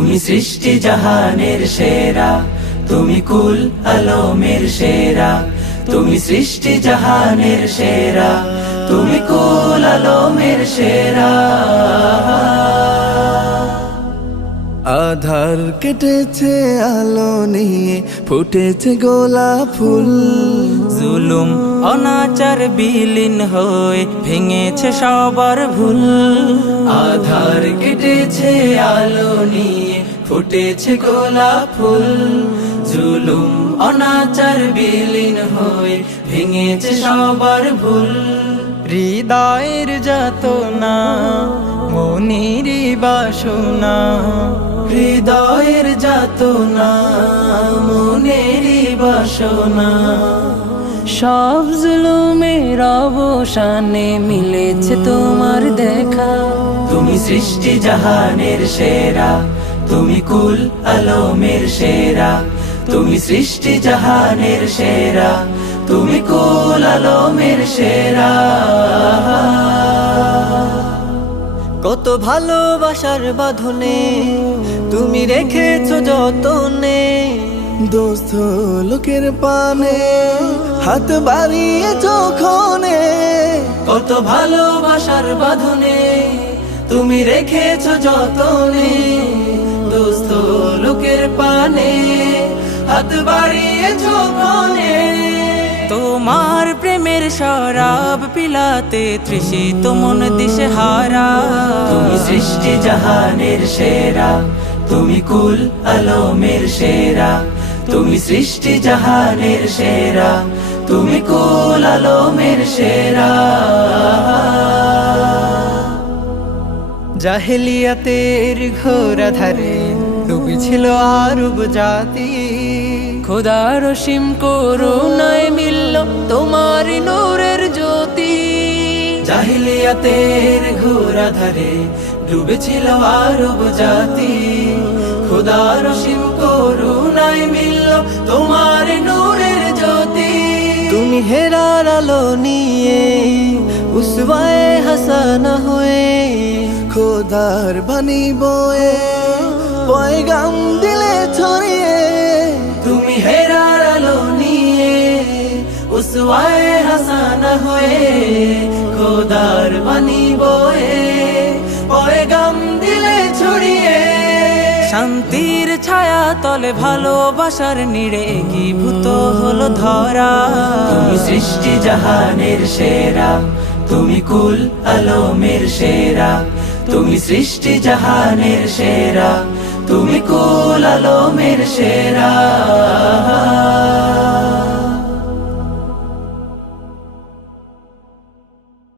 তুমি সৃষ্টি জাহানের সেরা, তুমি কুল আলমের সেরা, তুমি সৃষ্টি জাহানের সেরা, তুমি কুল আলমের সেরা। আধার কেটেছে আলো নিয়ে ফুটেছে গোলাপ ফুল, জুলুম অনাচার বিলীন হয়ে ভেঙেছে সবার ভুল। আধার কেটেছে আলো নিয়ে ফুটেছে গোলাপ ফুল, জুলুম অনাচার বিলীন হয়ে ভেঙেছে সবার ভুল। হৃদয়ের যাতনা মনের বাসনা, হৃদয়ের যাতনা মনের বাসনা, সব জুলুমের অবসানে মিলেছে তোমার দেখা। তুমি সৃষ্টি জাহানের সেরা, তুমি কুল আলমের সেরা, তুমি সৃষ্টি জাহানের সেরা, তুমি কুল আলমের সেরা। কত ভালোবাসার বাঁধনে তুমি রেখেছো যতনে, দোস্ত লোকের পানে হাত বাড়িয়ে যখনে। কত ভালোবাসার বাঁধনে তুমি রেখেছো যতনে, দোস্ত লোকের পানে হাত বাড়িয়ে যখনে। তোমার প্রেমের শরাব পিলাতে তৃষিত মন দিশে হারা। তুমি সৃষ্টি জাহানের সেরা, তুমি কুল আলমের সেরা, তুমি সৃষ্টি জাহানের সেরা, তুমি কুল আলমের সেরা। জাহেলিয়াতের ঘোর ধারে ডুবেছিল আরব জাতি, খোদার অসীম করুণায় মিলল তোমার নূরের জ্যোতি। জাহিলিয়াতের ঘোর ধারে ডুবেছিল আরব জাতি, খোদার অসীম করুণায় মিলল তোমার নূরের জ্যোতি। তুমি হেরার আলো নিয়ে উসওয়ায়ে হাসানা হয়ে খোদার বাণী বয়ে পয়গাম দিলে ছড়িয়ে। তুমি হেরার আলো নিয়ে উসওয়ায়ে হাসানা হয়ে খোদার বাণী বয়ে পয়গাম দিলে ছড়িয়ে। শান্তির ছায়া তলে ভালোবাসার নিড়ে একীভূত হলো ধরা। তুমি সৃষ্টি জাহানের সেরা, তুমি কুল আলমের সেরা, তুমি সৃষ্টি জাহানের সেরা, তুমি কুল আলমের সেরা।